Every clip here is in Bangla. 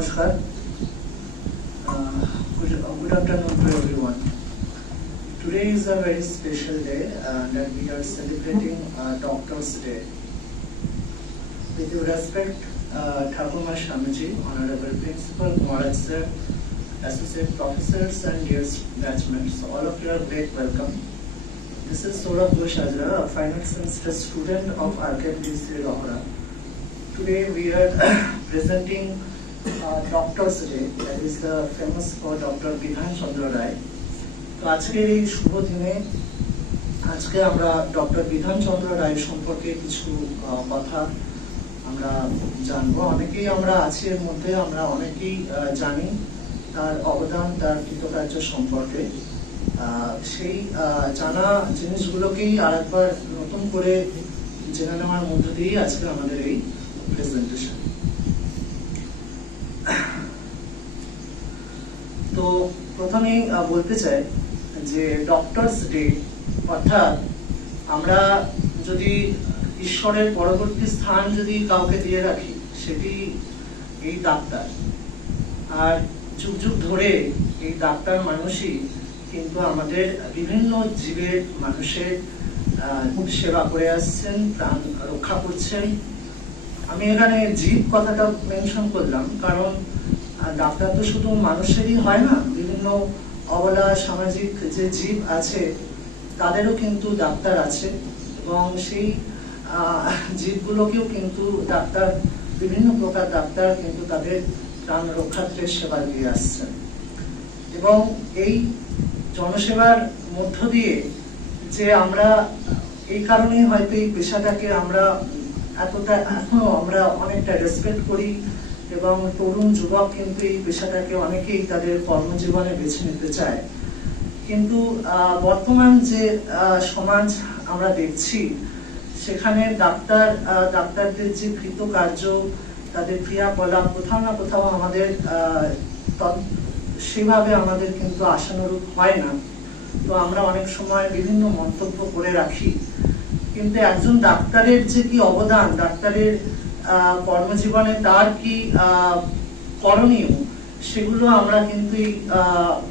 Namaskar. Good afternoon to everyone. Today is a very special day that we are celebrating Doctor's Day. With due respect, Thakurma Shamaji, Honorable Principal, Maharaj Sir, Associate Professors and dear batchmates, all of you are great welcome. This is Saurabh Ghosh Ajra, a final semester student of RKPC Rohra. Today we are presenting Doctor's Day, that is the famous for Dr. Bidhan Chandra Rai. তো আজকের এই শুভ দিনে আজকে আমরা ডক্টর বিধান চন্দ্র রায় সম্পর্কে কিছু কথা আমরা জানবো। অনেকেই আমরা আছি এর মধ্যে, আমরা অনেকেই জানি তার অবদান, তার কৃতকার্য সম্পর্কে। সেই জানা জিনিসগুলোকেই আরেকবার নতুন করে জেনে নেওয়ার মধ্য দিয়েই আজকে আমাদের এই প্রেজেন্টেশন। তো প্রথমেই বলতে চাই যে ডক্টরস ডে অর্থাৎ আমরা যদি ঈশ্বরের পরবর্তী স্থান যদি কাউকে দিয়ে রাখি সেটি এই ডাক্তার। আর যুগ যুগ ধরে এই ডাক্তার মানুষই কিন্তু আমাদের বিভিন্ন জীবের মানুষের সেবা করে আসছেন, প্রাণ রক্ষা করছেন। আমি এখানে জীব কথাটা মেনশন করলাম কারণ ডাক্তার তো শুধু মানুষেরই হয় না, বিভিন্ন অবলা সামাজিক যে জীব আছে তাদেরও কিন্তু ডাক্তার আছে এবং সেই জীবগুলোকেও কিন্তু ডাক্তার, বিভিন্ন প্রকার ডাক্তার কিন্তু তাদের প্রাণ রক্ষার্থে সেবা দিয়ে আসছেন। এবং এই জনসেবার মধ্য দিয়ে যে আমরা এই কারণেই হয়তো এই পেশাটাকে আমরা এতটা এখনো আমরা অনেকটা রেসপেক্ট করি এবং তরুণ যুবক কিন্তু এই পেশাটাকে অনেকেই তাদের কর্মজীবনে বেছে নিতে চায়। কিন্তু বর্তমান যে সমাজ আমরা দেখছি সেখানে ডাক্তারদের যে কৃতকার্য, তাদের ক্রিয়াকলাপ কোথাও না কোথাও আমাদের সেভাবে আমাদের কিন্তু আশানুরূপ হয় না। তো আমরা অনেক সময় বিভিন্ন মন্তব্য করে রাখি, কিন্তু একজন ডাক্তারের যে কি অবদান, ডাক্তারের কর্মজীবনে তার কি করণীয়, সেগুলো আমরা কিন্তু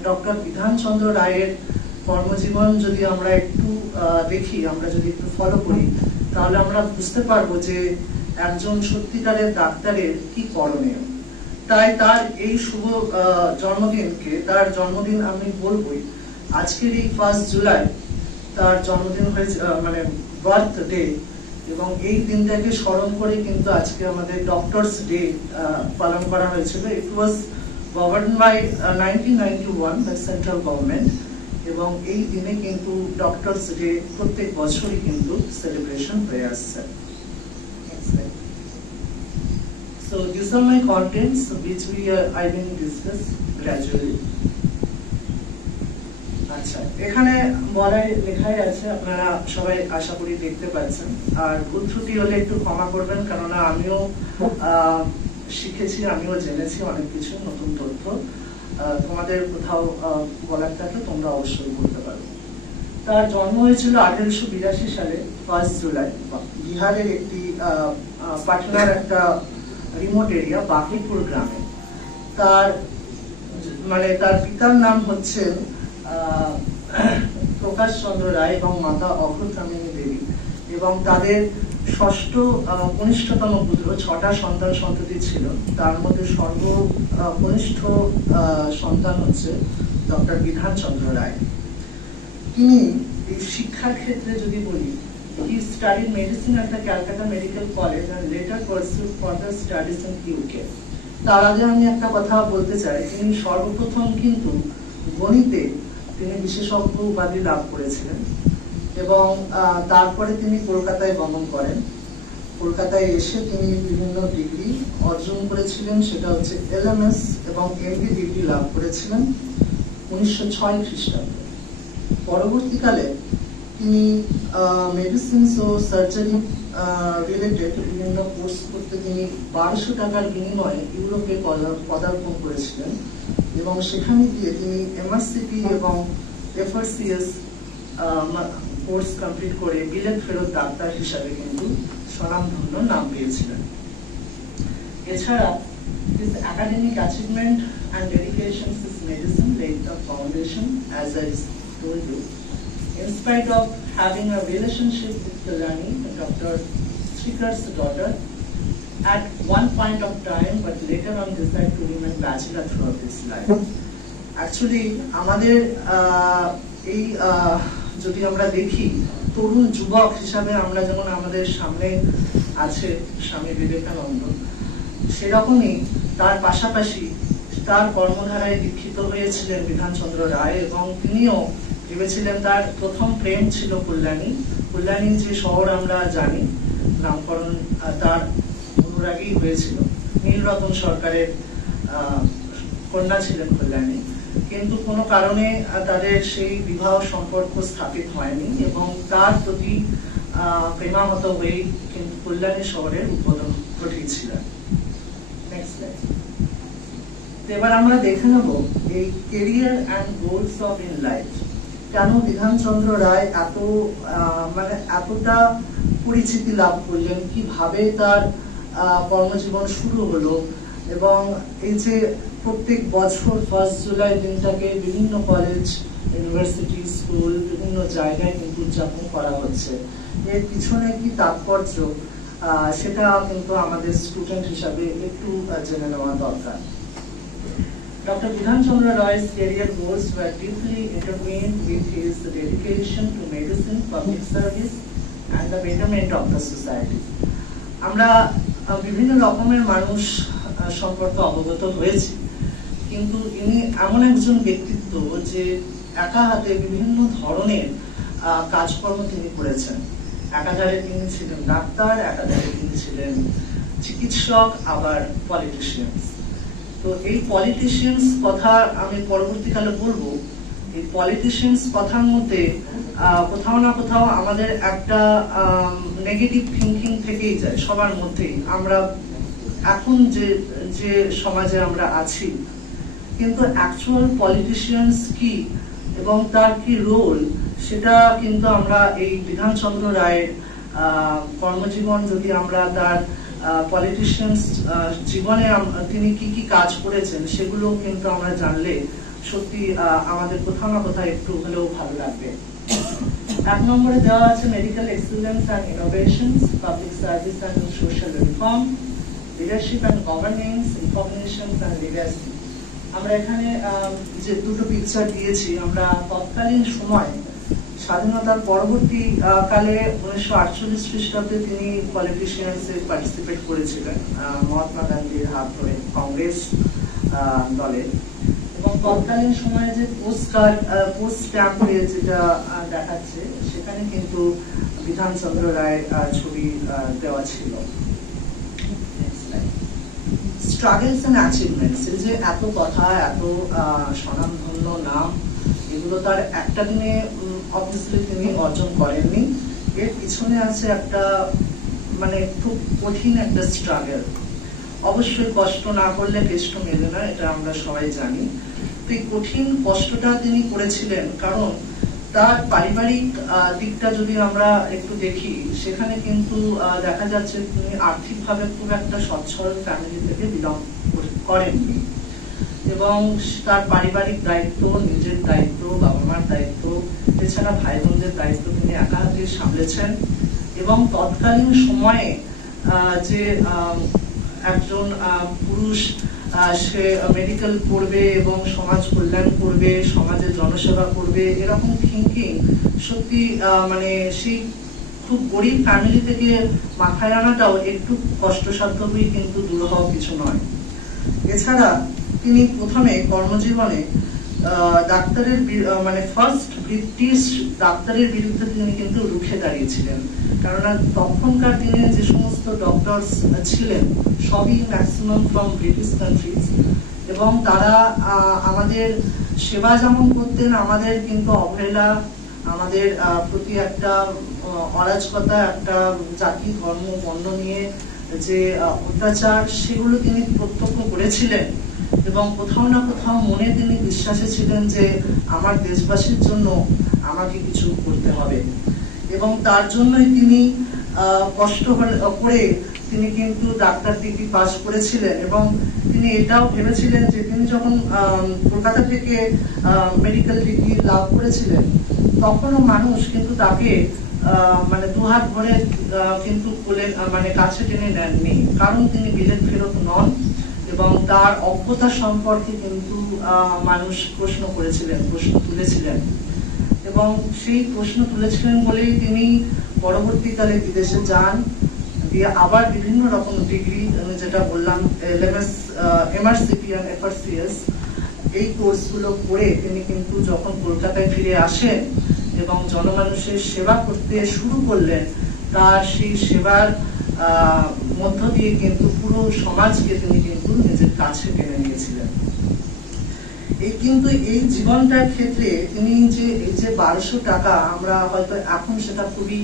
ডক্টর বিধান চন্দ্র রায়ের কর্মজীবন যদি আমরা একটু দেখি, আমরা যদি একটু ফলো করি, তাহলে আমরা বুঝতে পারবো যে একজন সত্যিকারের ডাক্তারের কি করণীয়। তাই তার এই শুভ জন্মদিনকে, তার জন্মদিন আমি বলবোই, আজকের এই 1 জুলাই তার জন্মদিন হয়েছে, মানে বার্থডে, এবং এই দিনটাকে স্মরণ করে কিন্তু আজকে আমাদের ডক্টরস ডে পালন করা হয়েছিল। It was govern by 1991 by central government, এবং এই দিনে কিন্তু ডক্টরস ডে প্রত্যেক বছরই কিন্তু সেলিব্রেশন হয়ে আসছে। So these are my contents which I will discuss gradually. আচ্ছা, এখানে লেখাই আছে, আপনারা সবাই আশা করি দেখতে পাচ্ছেন। আর ভুল ত্রুটি হলে একটু ক্ষমা করবেন, কেননা আমিও শিখেছি, আমিও জেনেছি অনেক কিছু নতুন তথ্য। তোমাদের কোথাও বলার থাকলে তোমরা অবশ্যই বলতে পারো। তার জন্ম হয়েছিল 1882 সালে 1 জুলাই বিহারের একটি পাটনার একটা রিমোট এরিয়া বাকিপুর গ্রামে। তার পিতার নাম হচ্ছেন প্রকাশ চন্দ্র রায় এবং মাতা অঘ্রকামিনী দেবী, এবং তাদের ষষ্ঠ কনিষ্ঠতম পুত্র। 6টা সন্তান সন্ততি ছিল, তার মধ্যে সর্বকনিষ্ঠ সন্তান হচ্ছে ডক্টর বিধান চন্দ্র রায়। তিনি এই শিক্ষার ক্ষেত্রে যদি বলি, he studied medicine at the Calcutta Medical College and later pursued further studies in UK. তার আগে আমি একটা কথা বলতে চাই, তিনি সর্বপ্রথম কিন্তু গণিতে তিনি বিশেষজ্ঞ উপাধি লাভ করেছিলেন এবং তারপরে তিনি কলকাতায় গমন করেন। কলকাতায় এসে তিনি বিভিন্ন ডিগ্রি অর্জন করেছিলেন, সেটা হচ্ছে LMS এবং MD ডিগ্রি লাভ করেছিলেন 1906 খ্রিস্টাব্দে। পরবর্তীকালে তিনি মেডিসিনস ও সার্জারি রিলেটেড বিভিন্ন কোর্স করতে তিনি 1200 টাকার বিনিময়ে ইউরোপে পদার্পণ করেছিলেন, এবং সেখানে গিয়ে তিনি MRCP এবং FRCS কোর্স কমপ্লিট করে বিলেত ফেরত ডাক্তার হিসাবে কিন্তু স্বনামধন্য নাম পেয়েছিলেন। এছাড়া His academic achievement and dedication to medicine laid the foundation, as I told you. In spite of having a relationship with Kalyani, Dr. Srikar's daughter, at one point of time, but later on decided to remain bachelor throughout his life. Actually, আমাদের এই যদি আমরা দেখি তরুণ যুবক হিসাবে আমরা যেমন আমাদের সামনে আছে স্বামী বিবেকানন্দ, সেরকমই তার পাশাপাশি তার কর্মধারায় দীক্ষিত হয়েছিলেন বিধানচন্দ্র রায়, এবং তিনিও ভেবেছিলেন তার প্রথম প্রেম ছিল কল্যাণী। কল্যাণী যে শহর আমরা জানি, নামকরণ তার অনুরাগী হয়েছিল। নীলরতন সরকারের কন্যা ছিলেন কল্যাণী, কিন্তু কোনো কারণে তাদের সেই বিবাহ সম্পর্ক স্থাপিত হয়নি এবং তার প্রতি প্রেমাহত হয়ে কিন্তু কল্যাণী শহরের উদ্বোধন ঘটিয়েছিলেন। এবার আমরা দেখে নেব এই career and goals of in life. কেন বিধানচন্দ্র রায় এতটা পরিচিতি লাভ করলেন, কিভাবে তার কর্মজীবন শুরু হলো, এবং এই যে প্রত্যেক বছর 1 জুলাই দিনটাকে বিভিন্ন কলেজ, ইউনিভার্সিটি, স্কুল, বিভিন্ন জায়গায় কিন্তু উদযাপন করা হচ্ছে, এর পিছনে কি তাৎপর্য সেটা কিন্তু আমাদের স্টুডেন্ট হিসাবে একটু জেনে নেওয়া দরকার। Dr. Bidhan Chandra Roy's career goals were deeply intertwined with his dedication to medicine, public service, and the betterment of the society. আমরা বিভিন্ন রকমের মানুষ সম্পর্কে অবগত হয়েছি, কিন্তু ইনি এমন একজন ব্যক্তিত্ব যে একা হাতে বিভিন্ন ধরনের কাজকর্ম তিনি করেছেন। একাধারে তিনি ছিলেন ডাক্তার, একাধারে তিনি ছিলেন চিকিৎসক, আবার পলিটিশিয়ানস। তো এই পলিটিশিয়ানস কথা আমি পরবর্তীকালে বলবো। এই পলিটিশিয়ানস কথার মধ্যে কোথাও না কোথাও আমাদের একটা নেগেটিভ থিঙ্কিং থেকেই যায় সবার মধ্যেই, আমরা এখন যে সমাজে আমরা আছি। কিন্তু অ্যাকচুয়াল পলিটিশিয়ানস কি এবং তার কি রোল, সেটা কিন্তু আমরা এই বিধানচন্দ্র রায়ের কর্মজীবন যদি আমরা তার পলিটিশিয়ানস জীবনে তিনি কি কি কাজ করেছেন সেগুলো কিন্তু আমরা জানলে সত্যি আমাদের কোথাও না কোথাও একটু হলেও ভালো লাগবে। 1 নম্বরে দেওয়া আছে medical excellence and innovations, public service and social reform, leadership and governance, information and Legacy. আমরা এখানে যে দুটো পিকচার দিয়েছি, আমরা তৎকালীন সময় স্বাধীনতার পরবর্তী কালে 1948 খ্রিস্টাব্দে তিনি পলিটিশিয়ানসে পার্টিসিপেট করেছিলেন মহাত্মা গান্ধীর হাত ধরে কংগ্রেস দলে, এবং তৎকালীন সময়ে যে পোস্ট স্ট্যাম্পে যেটা দেখাচ্ছে সেখানে কিন্তু বিধানচন্দ্র রায়ের ছবি দেওয়া ছিল। স্ট্রাগলস এন্ড অ্যাচিভমেন্টস, এই যে এত কথা, এত স্বনামধন্য নাম, এগুলো তার একটা দিনে অবভিয়াসলি তিনি অর্জন করেননি। এর পিছনে আছে একটা খুব কঠিন একটা স্ট্রাগল। অবশ্যই কষ্ট না করলে কেষ্ট মেলে না, এটা আমরা সবাই জানি। তো এই কঠিন কষ্টটা তিনি করেছিলেন কারণ তার পারিবারিক দিকটা যদি আমরা একটু দেখি, সেখানে কিন্তু দেখা যাচ্ছে তিনি আর্থিকভাবে খুব একটা সচ্ছল ফ্যামিলি থেকে বিলং করেননি, এবং তার পারিবারিক দায়িত্ব, নিজের দায়িত্ব, বাবা মার দায়িত্ব, এছাড়া ভাই বোনদের দায়িত্ব তিনি একা হাতে সামলেছেন। এবং তৎকালীন সময়ে যে একজন পুরুষ সে মেডিকেল পড়বে এবং সমাজ কল্যাণ করবে, সমাজের জনসেবা করবে, এরকম থিঙ্কিং সত্যি সেই খুব গরিব ফ্যামিলি থেকে মাথায় আনাটাও একটু কষ্টসাধ্যই, কিন্তু দুরূহ কিছু নয়। এছাড়া তিনি প্রথমে কর্মজীবনে ডাক্তারের ফার্স্ট ব্রিটিশ ডাক্তারের বিরুদ্ধে তিনি কিন্তু রুখে দাঁড়িয়েছিলেন, কেননা তখনকার দিনে যে সমস্ত ডক্টরস ছিলেন সবই ম্যাক্সিমাম ফ্রম ব্রিটিশ কান্ট্রিজ, এবং তারা আমাদের সেবা যেমন করতেন, আমাদের কিন্তু অবহেলা, আমাদের প্রতি একটা অরাজকতা, একটা জাতি ধর্ম বর্ণ নিয়ে যে অত্যাচার, সেগুলো তিনি প্রত্যক্ষ করেছিলেন। এবং কোথাও না কোথাও মনে তিনি বিশ্বাসে ছিলেন যে আমার দেশবাসীর জন্য আমাকে কিছু করতে হবে, এবং তার জন্যই তিনি কষ্ট করে তিনি কিন্তু ডাক্তার ডিগ্রি পাস করেছিলেন এবং তিনি এটাও ভেবেছিলেন যে তিনি যখন কলকাতা থেকে মেডিকেল ডিগ্রি লাভ করেছিলেন তখনও মানুষ কিন্তু তাকে মানে দুহাত ভরে কিন্তু মানে কাছে টেনে নেননি, কারণ তিনি বিলেত ফেরত নন এবং তার অজ্ঞতা সম্পর্কে কিন্তু মানুষ প্রশ্ন তুলেছিলেন এবং সেই প্রশ্ন তুলেছিলেন বলেই তিনি পরবর্তীকালে বিদেশে যান, দিয়ে আবার বিভিন্ন রকম ডিগ্রি, যেটা বললাম LMS, MRCP আর FRCS, এই কোর্সগুলো করে তিনি কিন্তু যখন কলকাতায় ফিরে আসেন এবং জনমানুষের সেবা করতে শুরু করলেন, তার সেই সেবার মধ্য দিয়ে কিন্তু পুরো সমাজকে তিনি কিন্তু নিজের কাছে টেনে নিয়েছিলেন। এই জীবনটার ক্ষেত্রে তিনি এই যে 1200 টাকা, আমরা হয়তো এখন সেটা খুবই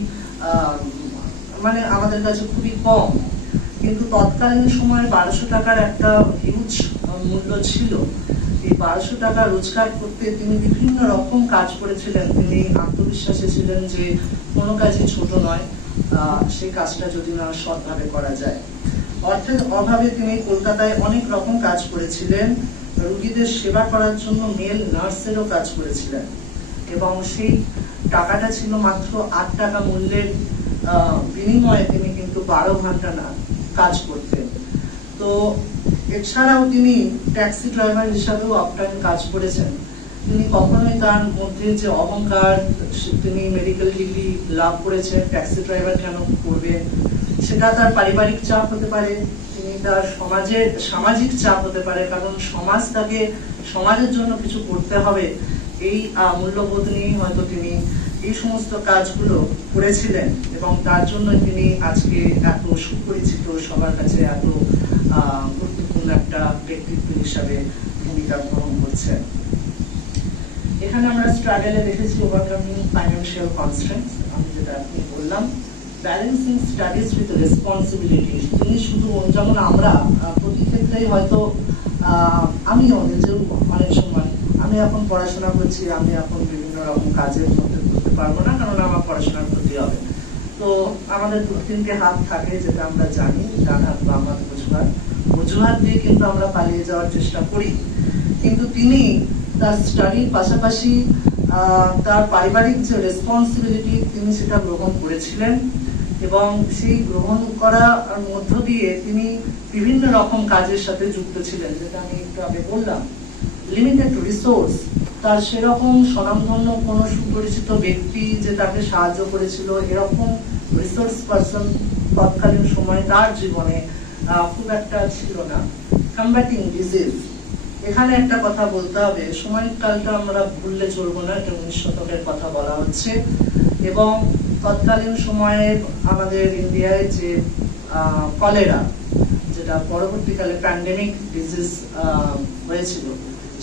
মানে আমাদের কাছে খুবই কম, কিন্তু তৎকালীন সময়ে 1200 টাকার একটা হিউজ মূল্য ছিল। এই 1200 টাকা রোজগার করতে তিনি বিভিন্ন রকম কাজ করেছিলেন। তিনি আত্মবিশ্বাসী ছিলেন যে কোনো কাজই ছোট নয়, সেই কাজটা যদি না সৎভাবে করা যায়। অর্থের অভাবে তিনি কলকাতায় অনেক রকম কাজ করেছিলেন, রোগীদের সেবা করার জন্য মেল নার্সেরও কাজ করেছিলেন এবং সেই টাকাটা ছিল মাত্র 8 টাকা মূল্যের বিনিময়ে তিনি কিন্তু 12 ঘন্টা না কাজ করতেন। তো এছাড়াও তিনি ট্যাক্সি ড্রাইভার হিসাবেও অফটাইম কাজ করেছেন। তিনি কখনোই তার মধ্যে যে অহংকার, তিনি মেডিকেল ডিগ্রি লাভ করেছেন, ট্যাক্সি ড্রাইভার কেন করবেন, সেটা তার পারিবারিক চাপ হতে পারে, তিনি তার সামাজিক চাপ হতে পারে, কারণ সমাজের জন্য কিছু করতে হবে, এই মূল্যবোধ নিয়ে হয়তো তিনি এই সমস্ত কাজগুলো করেছিলেন এবং তার জন্য তিনি আজকে এত সুপরিচিত, সবার কাছে এত গুরুত্বপূর্ণ একটা ব্যক্তিত্ব হিসাবে ভূমিকা গ্রহণ করছেন। এখানে আমরা স্ট্রাগলে দেখেছি ওভারকামিং ফাইন্যান্সিয়াল কনস্ট্রেন্টস, আমি যেটা আপনি বললাম, ব্যালেন্সিং স্টাডিজ উইথ রেসপন্সিবিলিটি। তিনি শুধু, যেমন আমরা প্রতি ক্ষেত্রেই হয়তো আমিও নিজেও অনেক সময়, আমি এখন পড়াশোনা করছি, আমি এখন বিভিন্ন রকম কাজের মধ্যে করতে পারবো না, কারণ আমার পড়াশোনার ক্ষতি হবে। তো আমাদের 2-3টে হাত থাকে, যেটা আমরা জানি, ডান হাত বাম হাত অজুহাত দিয়ে কিন্তু আমরা পালিয়ে যাওয়ার চেষ্টা করি। কিন্তু তিনি তার স্টাডির পাশাপাশি তার পারিবারিক যে রেসপন্সিবিলিটি, তিনি সেটা গ্রহণ করেছিলেন এবং সেই গ্রহণ করার মধ্য দিয়ে তিনি বিভিন্ন রকম কাজের সাথে যুক্ত ছিলেন, যেটা আমি একটু আগে বললাম। লিমিটেড রিসোর্স, তার সেরকম স্বনামধন্য কোন সুপরিচিত ব্যক্তি যে তাকে সাহায্য করেছিল, এরকম রিসোর্স পারসন তৎকালীন সময় তার জীবনে খুব একটা ছিল না। কম্ব্যাটিং ডিজিজ, এখানে একটা কথা বলতে হবে, সময়কালটা আমরা ভুললে চলবো না, এটা 19 শতকের কথা বলা হচ্ছে এবং তৎকালীন সময়ে আমাদের ইন্ডিয়ায় যে কলেরা, যেটা পরবর্তীকালে প্যান্ডেমিক ডিজিজ হয়েছিল,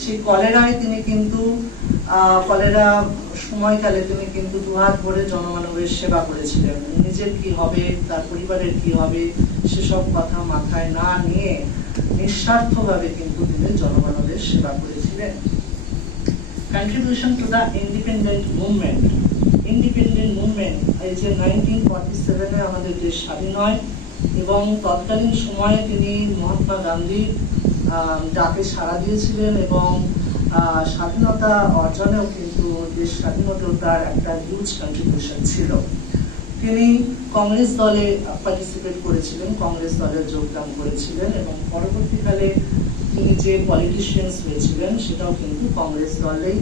সেই কলেরায় তিনি কিন্তু কলেরা সময়কালে তিনি কিন্তু দুহাত ভরে জনমানবের সেবা করেছিলেন। নিজের কি হবে, তার পরিবারের কি হবে, সেসব কথা মাথায় না নিয়ে নিঃস্বার্থভাবে কিন্তু তিনি জনমানবের সেবা করেছিলেন। Contribution to the independent movement. Independent movement, এই যে 1947-এ আমাদের দেশ স্বাধীন হয় এবং তৎকালীন সময়ে তিনি মহাত্মা গান্ধীর ডাকে সাড়া দিয়েছিলেন এবং স্বাধীনতা অর্জনেও কিন্তু দেশ স্বাধীনতাও তার একটা হিউজ কন্ট্রিবিউশন ছিল। তিনি কংগ্রেস দলে পার্টিসিপেট করেছিলেন, কংগ্রেস দলে যোগদান করেছিলেন এবং পরবর্তীকালে তিনি যে পলিটিশিয়ানস হয়েছিলেন সেটাও কিন্তু কংগ্রেস দলেই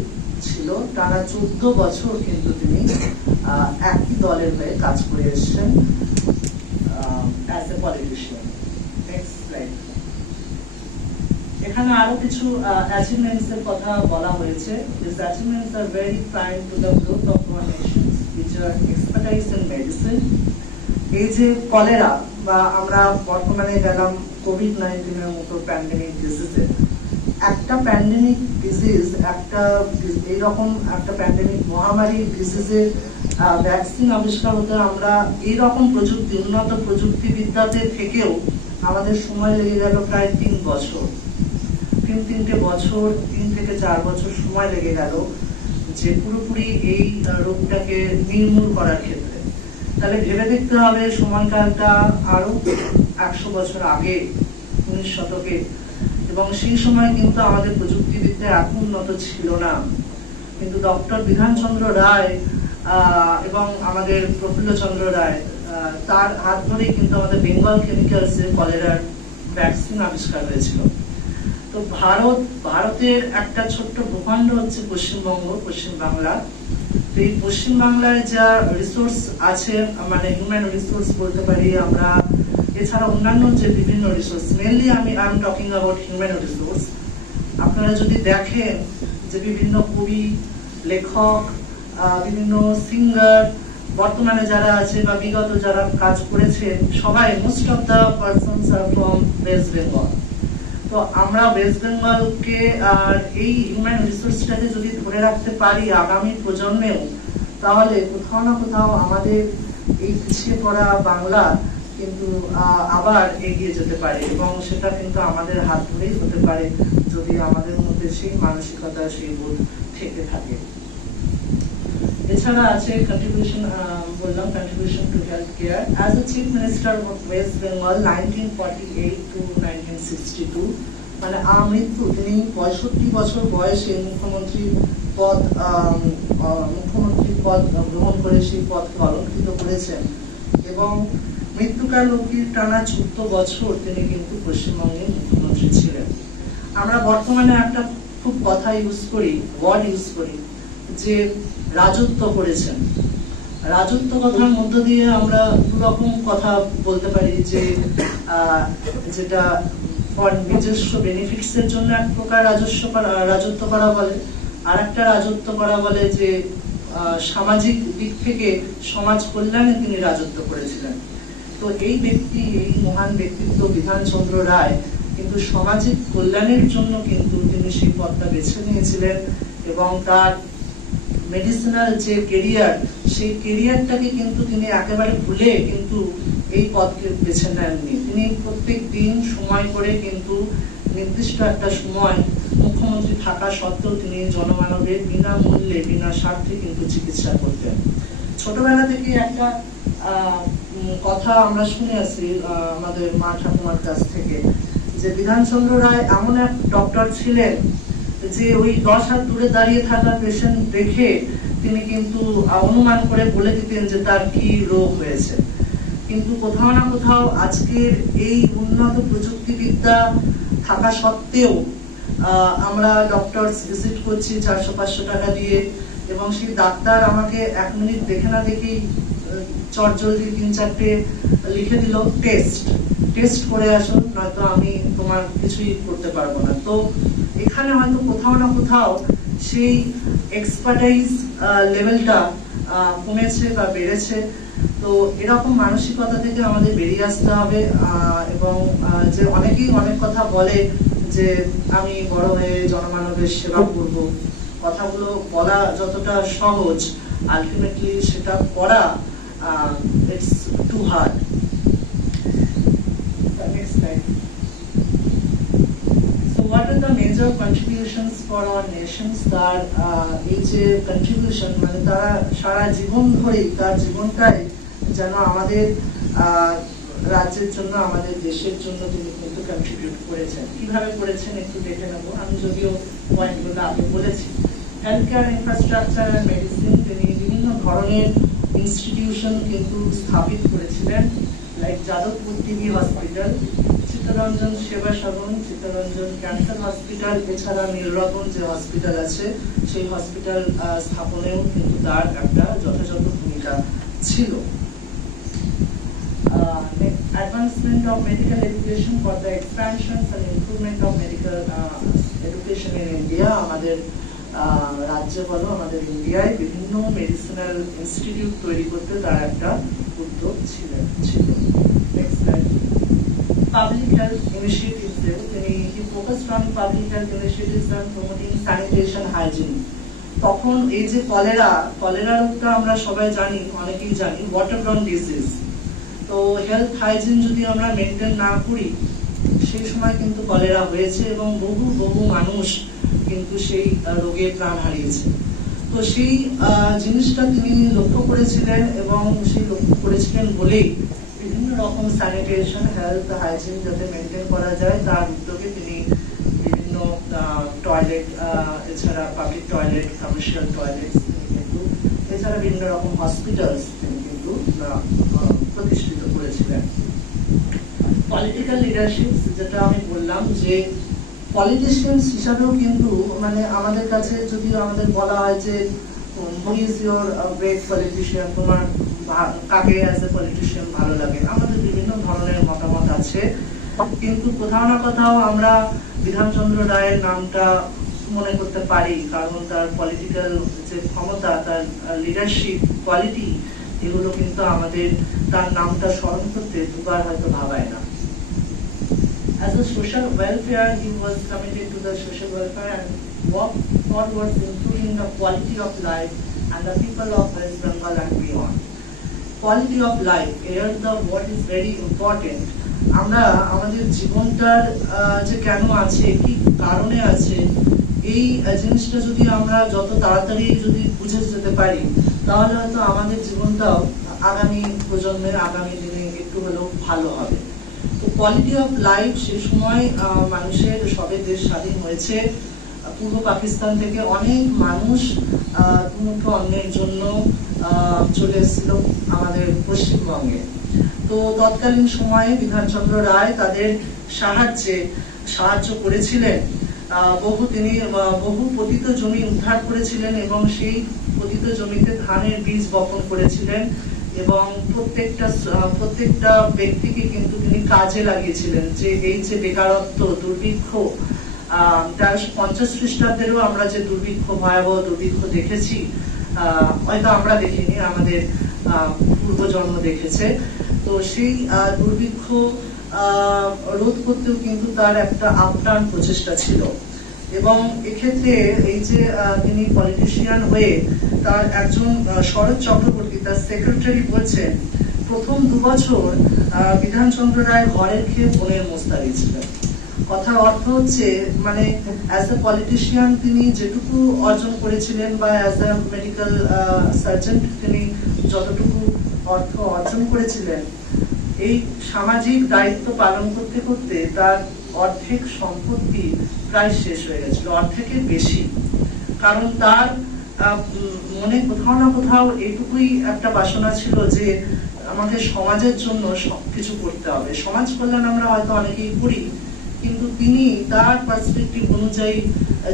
ছিল। টানা 14 বছর কিন্তু তিনি একই দলের হয়ে কাজ করে এসেছেন as a politician. Next slide. এখানে আরো কিছু অ্যাচিভমেন্টস এর কথা বলা হয়েছে। These achievements are very prime to the growth of our nations which are expertise in medicine. এই যে কলেরা বা আমরা বর্তমানে গেলাম কোভিড-19 এর মতো প্যান্ডেমিক ডিজিজে, একটা প্যান্ডেমিক ডিজিজ, এইরকম একটা প্যান্ডেমিক মহামারী ডিজিজের ভ্যাকসিন আবিষ্কার হতে আমরা এইরকম উন্নত প্রযুক্তিবিদ্যাতে থেকেও আমাদের সময় লেগে গেল প্রায় 3 বছর। 3 বছর, 3 থেকে 4 বছর সময় লেগে গেল যে পুরোপুরি এই রোগটাকে নির্মূল করার ক্ষেত্রে। তাহলে ভেবে দেখতে হবে সময়কালটা আরো 100 বছর আগে 19 শতকে, এবং সেই সময় কিন্তু আমাদের প্রযুক্তিবিদ্যা এত উন্নত ছিল না, কিন্তু ডক্টর বিধানচন্দ্র রায় এবং আমাদের প্রফুল্লচন্দ্র রায় তার হাত ধরেই কিন্তু আমাদের বেঙ্গল কেমিক্যালসে কলেরার ভ্যাকসিন আবিষ্কার হয়েছিল। তো ভারতের একটা ছোট্ট ভূখণ্ড হচ্ছে পশ্চিমবঙ্গ, পশ্চিম বাংলা। তো এই পশ্চিম বাংলায় যা রিসোর্স আছে, মানে হিউম্যান রিসোর্স বলতে পারি আমরা, এছাড়া অন্যান্য যে বিভিন্ন resource, mainly I am talking about human resource. আপনারা যদি দেখেন যে বিভিন্ন কবি, লেখক, বিভিন্ন সিঙ্গার বর্তমানে যারা আছে বা বিগত যারা কাজ করেছেন, সবাই most of the persons are from West Bengal. তো আমরা ওয়েস্ট বেঙ্গলকে আর এই হিউম্যান রিসোর্সটাকে যদি ধরে রাখতে পারি আগামী প্রজন্মেও, তাহলে কোথাও না কোথাও আমাদের এই পিছিয়ে পড়া বাংলা কিন্তু আবার এগিয়ে যেতে পারে, এবং সেটা কিন্তু আমাদের হাত ধরেই হতে পারে যদি আমাদের মধ্যে সেই মানসিকতা, সেই বোধ থেকে থাকে। এছাড়া আছে কন্ট্রিবিউশন, বললাম contribution to health care. As a chief minister of West Bengal 1948 to 1962, মানে আমৃত্যু তিনি 65 বছর বয়সে মুখ্যমন্ত্রী পদ গ্রহণ করে সেই পদকে অলঙ্কৃত করেছেন, এবং মৃত্যুকাল অবধি টানা 14 বছর তিনি কিন্তু পশ্চিমবঙ্গের মুখ্যমন্ত্রী ছিলেন। আমরা বর্তমানে একটা খুব কথা ওয়ার্ড ইউজ করি যে রাজত্ব করেছেন। রাজত্ব কথার মধ্য দিয়ে আমরা দুরকম কথা বলতে পারি, যে যেটা নিজস্ব বেনিফিটস এর জন্য এক প্রকার রাজত্ব করা বলে, আর একটা রাজত্ব করা বলে যে সামাজিক দিক থেকে সমাজ কল্যাণে তিনি রাজত্ব করেছিলেন। তো এই মহান ব্যক্তিত্ব বিধানচন্দ্র রায় কিন্তু সামাজিক কল্যাণের জন্য কিন্তু তিনি সেই পথটা বেছে নিয়েছিলেন, এবং তার মেডিসিনাল যে কেরিয়ার, সেই কেরিয়ারটাকে কিন্তু তিনি একেবারে ভুলে কিন্তু এই পথকে বেছে নেননি। তিনি প্রত্যেক দিন সময় করে কিন্তু নির্দিষ্ট একটা সময় মুখ্যমন্ত্রী থাকা সত্ত্বেও তিনি জনমানবের বিনামূল্যে, বিনা স্বার্থে কিন্তু চিকিৎসা করতেন। ছোটবেলা থেকে একটা কথা আমরা শুনে আসি আমাদের মা ঠাকুমার কাছ থেকে, যে বিধানচন্দ্র রায় এমন এক ডক্টর ছিলেন যে ওই 10 হাত দূরে দাঁড়িয়ে থাকা পেশেন্ট দেখে তিনি কিন্তু অনুমান করে বলে দিতেন যে তার কি রোগ হয়েছে। কিন্তু কোথাও না কোথাও আজকের এই উন্নত প্রযুক্তিবিদ্যা থাকা সত্ত্বেও আমরা ডক্টরস ভিজিট করছি 400-500 টাকা দিয়ে, এবং সেই ডাক্তার আমাকে 1 মিনিট দেখে না দেখেই চটজলদি 3-4টে লিখে দিল, টেস্ট করে আসো, নয়তো আমি তোমার কিছুই করতে পারবো না। তো এখানে হয়তো কোথাও না কোথাও সেই এক্সপার্টাইজ লেভেলটা কমেছে বা বেড়েছে। তো এরকম মানসিকতা থেকে আমাদের বেরিয়ে আসতে হবে, এবং যে অনেকেই অনেক কথা বলে যে আমি বড় হয়ে জনমানবের সেবা করব, কথাগুলো বলা যতটা সহজ, আলটিমেটলি সেটা করা it's too hard. Next slide. So what are the major contributions for our nations? তার এই যে কন্ট্রিবিউশন, মানে তারা সারা জীবন ধরে তার জীবনটাই যেন আমাদের রাজ্যের জন্য, আমাদের দেশের জন্য তিনি কিন্তু কন্ট্রিবিউট করেছেন। কিভাবে করেছেন একটু দেখে নেব। আমি যদিও পয়েন্টগুলো আগে বলেছি। Health care infrastructure and medicine, তিনি বিভিন্ন ধরনের ইনস্টিটিউশন কিন্তু স্থাপিত করেছিলেন, like Jadavpur TB hospital, Chittaranjan সেবা সদন, চিত্তরঞ্জন ক্যান্সার হসপিটাল, এছাড়া নীলরতন যে হসপিটাল আছে সেই হসপিটাল স্থাপনেও কিন্তু তার একটা যথাযথ ভূমিকা ছিল। Advancement of medical education for the expansions and improvement of medical education in India, আমাদের রাজ্যে বলো আমাদের ইন্ডিয়ায় বিভিন্ন মেডিসিনাল ইনস্টিটিউট তৈরি করতে তার একটা উদ্যোগ ছিল। Next slide. Public health initiatives, he focused on public health initiatives and promoting sanitation hygiene. তখন এই যে কলেরা রোগটা আমরা সবাই জানি, অনেকেই জানি, ওয়াটারবর্ন ডিজিজ। তো হেলথ হাইজিন যদি আমরা মেনটেন না করি, সেই সময় কিন্তু কলেরা হয়েছে এবং বহু মানুষ কিন্তু সেই রোগে প্রাণ হারিয়েছে। তো সেই জিনিসটা তিনি লক্ষ্য করেছিলেন, এবং সেই লক্ষ্য করেছিলেন বলেই বিভিন্ন রকম স্যানিটেশন, হেলথ, হাইজিন যাতে মেনটেন করা যায় তার উদ্যোগে তিনি বিভিন্ন টয়লেট, এছাড়া পাবলিক টয়লেট, কমার্শিয়াল টয়লেট কিন্তু, এছাড়া বিভিন্ন রকম হসপিটালস তিনি কিন্তু প্রতিষ্ঠিত করেছিলেন। পলিটিক্যাল লিডারশিপ, যেটা আমি বললাম যে পলিটিশিয়ানস হিসাবেও কিন্তু মানে আমাদের কাছে যদি আমাদের বলা হয় যে who is your great politician, তোমার কাকে অ্যাজ এ পলিটিশিয়ান ভালো লাগে, আমাদের বিভিন্ন ধরনের মতামত আছে, কিন্তু কোথাও না কোথাও আমরা বিধানচন্দ্র রায়ের নামটা মনে করতে পারি, কারণ তার পলিটিক্যাল যে ক্ষমতা, তার লিডারশিপ কোয়ালিটি, এগুলো কিন্তু আমাদের তার নামটা স্মরণ করতে দুবার হয়তো ভাবায় না। As a social welfare, he was committed to the social welfare and worked towards improving the quality of life and the people of West Bengal and beyond. Quality of life, here the what is very important. আমরা আমাদের জীবনটার যে কেন আছে, কি কারণে আছে, এই জিনিসটা যদি আমরা যত তাড়াতাড়ি যদি বুঝে যেতে পারি, তাহলে হয়তো আমাদের জীবনটাও আগামী প্রজন্মের, আগামী দিনে একটু হলেও ভালো হবে। তো কোয়ালিটি অফ লাইফ সেই সময় মানুষের, সবে দেশ স্বাধীন হয়েছে, পূর্ব পাকিস্তান থেকে অনেক মানুষ দুমুঠো অন্নের জন্য চলে এসেছিল আমাদের পশ্চিমবঙ্গে। তো তৎকালীন সময়ে বিধানচন্দ্র রায় তাদের সাহায্য করেছিলেন। তিনি বহু পতিত জমি উদ্ধার করেছিলেন এবং সেই পতিত জমিতে ধানের বীজ বপন করেছিলেন এবং প্রত্যেকটা ব্যক্তিকে কিন্তু তিনি কাজে লাগিয়েছিলেন। যে এই যে বেকারত্ব, দুর্ভিক্ষ, 1350 খ্রিস্টাব্দেরও আমরা যে দুর্ভিক্ষ, ভয়াবহ দুর্ভিক্ষ দেখেছি, হয়তো আমরা দেখিনি, আমাদের পূর্বজন্ম দেখেছে, তো সেই দুর্ভিক্ষ রোধ করতেও কিন্তু তার একটা আপ্রাণ প্রচেষ্টা ছিল। এবং এক্ষেত্রে এই যে তিনি পলিটিশিয়ান হয়ে তার একজন শরৎ চক্রবর্তী, তার সেক্রেটারি, বলছেন প্রথম 2 বছর বিধানচন্দ্র রায় ঘরের খেয়ে বনের মোস্তারি ছিলেন। কথার অর্থ হচ্ছে মানে অ্যাজ এ পলিটিশিয়ান তিনি যেটুকু অর্জন করেছিলেন, বা অ্যাজ এ মেডিকেল সার্জন তিনি যতটুকু অর্থ অর্জন করেছিলেন, এই সামাজিক দায়িত্ব পালন করতে করতে তার অর্ধেক সম্পত্তি প্রায় শেষ হয়ে গেছিল, অর্ধেকের বেশি। কারণ তার মনে কোথাও না কোথাও এটুকুই একটা বাসনা ছিল যে আমাকে সমাজের জন্য সবকিছু করতে হবে। সমাজ কল্যাণ আমরা হয়তো অনেকেই করি, কিন্তু তিনি তার পার্সপেক্টিভ অনুযায়ী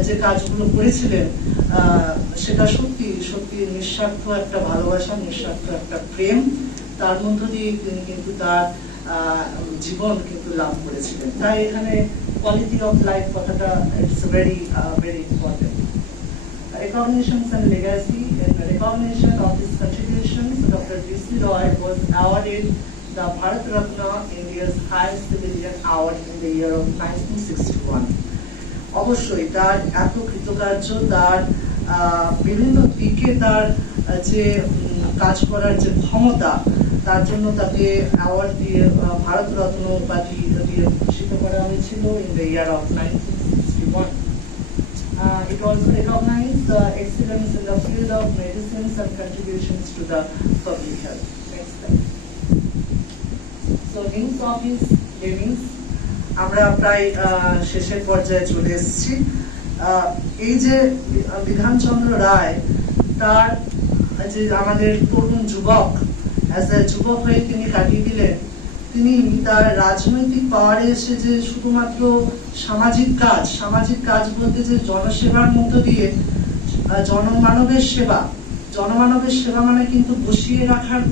যে কাজগুলো করেছিলেন, সেটা সত্যি সত্যি নিঃস্বার্থ একটা ভালোবাসা, নিঃস্বার্থ একটা প্রেম, তার মধ্য দিয়ে তিনি কিন্তু তার জীবন কিন্তু লাভ করেছিলেন। তাই এখানে কোয়ালিটি অফ লাইফ কথাটা it's very very important. Recognitions and legacy. In recognition of his contributions, Dr. D.C. Roy was awarded the Bharat Ratna, India's highest civilian award, in the year of 1961. অবশ্যই তার এত কৃতকার্য, তার বিভিন্ন দিকে তার যে কাজ করার যে ক্ষমতা, তার জন্য তাকে অ্যাওয়ার্ড দিয়ে ভারত রত্ন উপাধি দিয়ে ভূষিত করা হয়েছিল in the year of 1961. It also recognized the excellence in the field of medicines and contributions to the public health. Next slide. So news of his livings, আমরা প্রায় শেষের পর্যায়ে চলে এসেছি। এই যে বিধানচন্দ্র রায়, তার যে আমাদের তরুণ যুবক, অ্যাজ এ যুবক হয়ে তিনি কাটিয়ে দিলেন, তিনি তার রাজনৈতিক পাওয়ারে এসে যে শুধুমাত্র সামাজিক কাজ বলতে যে জনসেবার মধ্য দিয়ে জনমানবের সেবা মানে কিন্তু বসিয়ে রাখার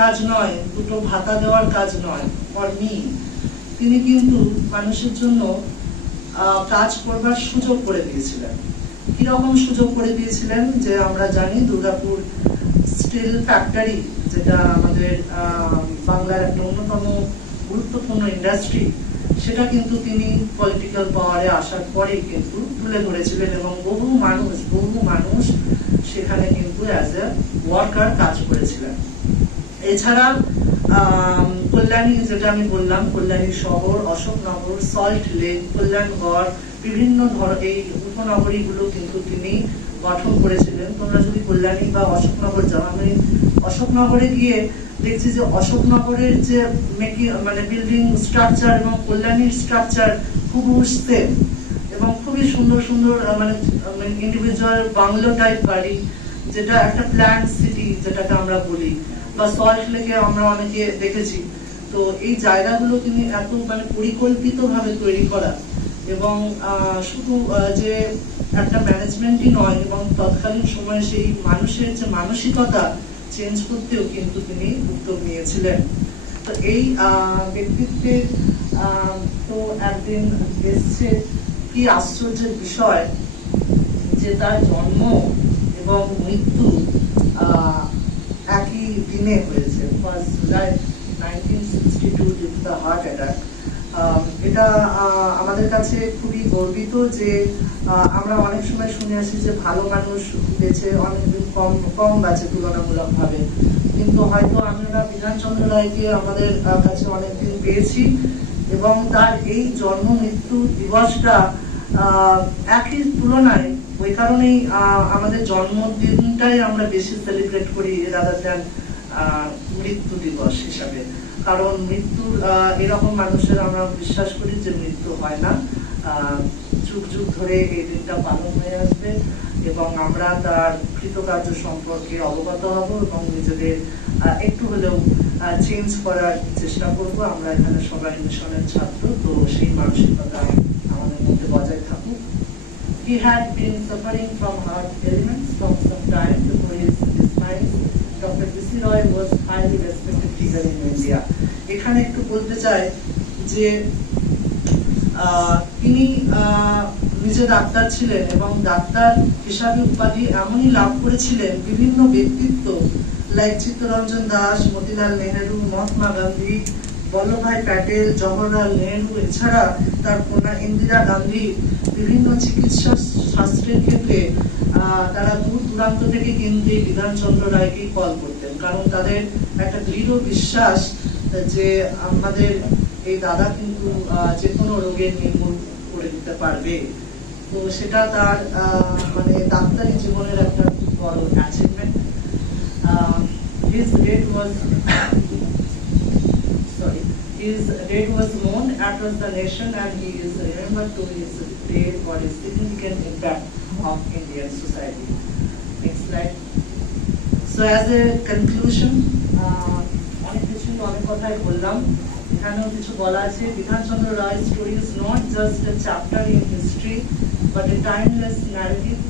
কাজ নয়, দুটো ভাতা দেওয়ার কাজ নয়, তিনি কিন্তু মানুষের জন্য কাজ করবার সুযোগ করে দিয়েছিলেন। কিরকম সুযোগ করে দিয়েছিলেন, যে আমরা জানি দুর্গাপুর স্টিল ফ্যাক্টরি, যেটা আমাদের বাংলার একটা অন্যতম গুরুত্বপূর্ণ ইন্ডাস্ট্রি, সেটা কিন্তু তিনি পলিটিক্যাল পাওয়ারে আসার পরেই কিন্তু তুলে ধরেছিলেন এবং বহু মানুষ সেখানে কিন্তু অ্যাজ এ ওয়ার্কার কাজ করেছিলেন। এছাড়া কল্যাণী, যেটা আমি বললাম, কল্যাণী শহর, অশোকনগর, সল্ট লেক, কল্যাণগড়, বিভিন্ন এই উপনগরীগুলো কিন্তু তিনি গঠন করেছিলেন। তোমরা যদি কল্যাণী বা অশোকনগর যাও, আমি অশোকনগরে গিয়ে দেখছি যে অশোকনগরের যে মানে বিল্ডিং স্ট্রাকচার এবং কল্যাণীর স্ট্রাকচার খুব সেম এবং খুবই সুন্দর সুন্দর মানে ইন্ডিভিজুয়াল বাংলো টাইপ বাড়ি, যেটা একটা প্ল্যান সিটি যেটাকে আমরা বলি, বা সল্ট লেকে আমরা অনেকে দেখেছি। তো এই জায়গাগুলো তিনি এত মানে পরিকল্পিত ভাবে তৈরি করা, এবং শুধু যে একটা ম্যানেজমেন্টই নয়, এবং তৎকালীন সময়ে সেই মানুষের যে মানসিকতা চেঞ্জ করতেও কিন্তু তিনি উদ্যোগ নিয়েছিলেন। তো এই ব্যক্তিত্বের তো একদিন এসছে, কি আশ্চর্যের বিষয় যে তার জন্ম এবং মৃত্যু একই দিনে হয়েছে, 1 জুলাই 1962 due to the heart attack. এটা আমাদের কাছে খুবই গর্বিত যে আমরা অনেক সময় শুনে আসি যে ভালো মানুষ বেঁচে অনেকদিন কম বাঁচে তুলনামূলক ভাবে, কিন্তু হয়তো আমরা বিধানচন্দ্র রায়কে আমাদের কাছে অনেকদিন পেয়েছি, এবং তার এই জন্ম মৃত্যু দিবসটা একই তুলনায়, ওই কারণেই আমাদের জন্মদিনটাই আমরা বেশি সেলিব্রেট করি রাদার দ্যান মৃত্যু দিবস হিসাবে। কারণ মৃত্যুর এরকম মানুষের আমরা বিশ্বাস করি যে মৃত্যু হয় না, যুগ যুগ ধরে এই দিনটা পালন হয়ে আসবে, এবং আমরা তার কৃতকার্য সম্পর্কে অবগত হব এবং নিজেদের একটু হলেও চেঞ্জ করার চেষ্টা করব। আমরা এখানে সবাই মিশনের ছাত্র, তো সেই মানসিকতা আমাদের মধ্যে বজায় থাকুক। He had been suffering from heart ailments from some time before his demise. Dr. PC Roy was highly respected figure in India. এখানে একটু বলতে চাই যে তিনি নিজে ডাক্তার ছিলেন এবং ডাক্তার হিসাবে উপাধি এমনই লাভ করেছিলেন বিভিন্ন ব্যক্তিত্ব লাইক চিত্তরঞ্জন দাস, মতিলাল নেহেরু, মহাত্মা গান্ধী, বল্লভভাই প্যাটেল, জওহরলাল নেহেরু, এছাড়া তার কন্যা ইন্দিরা গান্ধী বিভিন্ন চিকিৎসা শাস্ত্রের ক্ষেত্রে তারা দূর দূরান্ত থেকে কিন্তু এই বিধানচন্দ্র রায়কে কল করতেন, কারণ তাদের একটা দৃঢ় বিশ্বাস যে আমাদের এই দাদা কিন্তু যে কোনো রোগের নির্মূল করে দিতে পারবে। তো সেটা তার মানে ডাক্তারি জীবনের একটা বড় achievement. His date was known across the nation, and he is remembered to his day for his significant impact of Indian society. Next slide. So as a conclusion, অনেক কিছু অনেক কথাই বললাম, এখানেও কিছু বলা আছে। বিধানচন্দ্র রায় story is not just a chapter in history, but a timeless narrative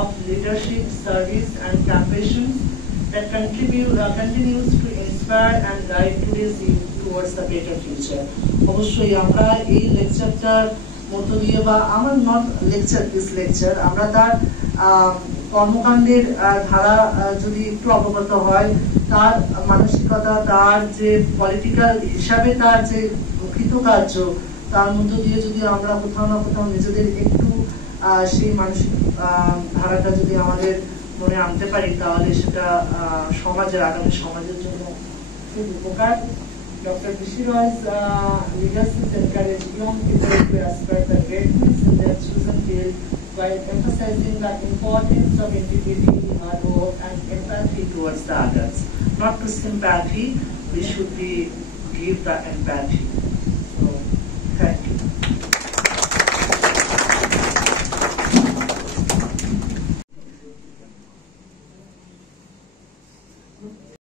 of leadership, service, and compassion that continues to inspire and guide today's youth towards a better future. অবশ্যই আমরা এই লেকচারটার মধ্য দিয়ে, বা আমার নট লেকচার দিস লেকচার, আমরা তার কর্মকাণ্ডের ধারা যদি একটু অবগত হয়, তার মানসিকতা, তার যে পলিটিক্যাল হিসাবে তার যে কৃতকার্য, তার মধ্য দিয়ে যদি আমরা কোথাও না কোথাও নিজেদের একটু সেই মানসিক ধারাটা যদি আমাদের মনে আনতে পারি, তাহলে সেটা সমাজের, আগামী সমাজের জন্য খুব উপকার। Dr. PC Roy's legacy encouraged young people to aspire the greatness in their chosen field, while emphasizing the importance of integrity, hard work, and empathy towards the others. Not to sympathy, we should give the empathy. So, thank you.